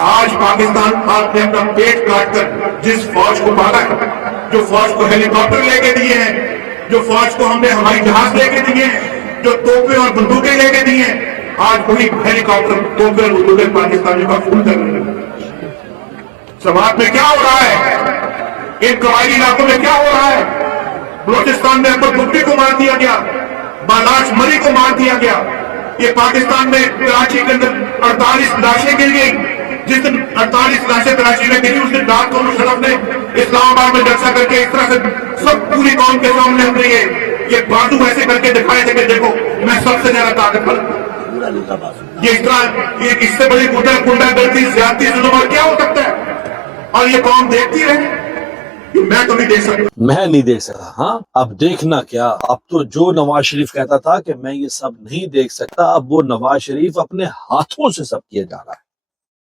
आज पाकिस्तान आपने अपना पेट काटकर जिस फौज को मारा है, जो फौज को हेलीकॉप्टर लेके दिए हैं, जो फौज को हमने हवाई जहाज लेके दिए हैं, जो तोपें और बंदूकें लेके दिए हैं, आज वही हेलीकॉप्टर तोपें और बंदूकें पाकिस्तानियों का खून कर रहे हैं। समाज में क्या हो रहा है, इन कबायली इलाकों में क्या हो रहा है? बलोचिस्तान में अकबर बुट्टी को मार दिया गया, बालाश मरी को मार दिया गया। ये पाकिस्तान में कराची के अंदर 48 लाशें गिर गई। जिस दिन 48 लाशें कराची में गिरी, उस दिन रात को मुशर्रफ ने इस्लामाबाद में जलसा करके इस तरह से सब पूरी कौम के सामने हम ये बाजू ऐसे करके दिखाए थे कि देखो मैं सबसे ज्यादा ताकतवर हूं। ये इस तरह ये इससे बड़ी गुंडा गलती ज्यादती जुल्म और क्या हो सकता है? और ये कौम देखती रहे, मैं तो नहीं देख सकता। मैं नहीं देख सकता। हाँ, अब देखना क्या, अब तो जो नवाज शरीफ कहता था कि मैं ये सब नहीं देख सकता, अब वो नवाज शरीफ अपने हाथों से सब किया जा रहा है।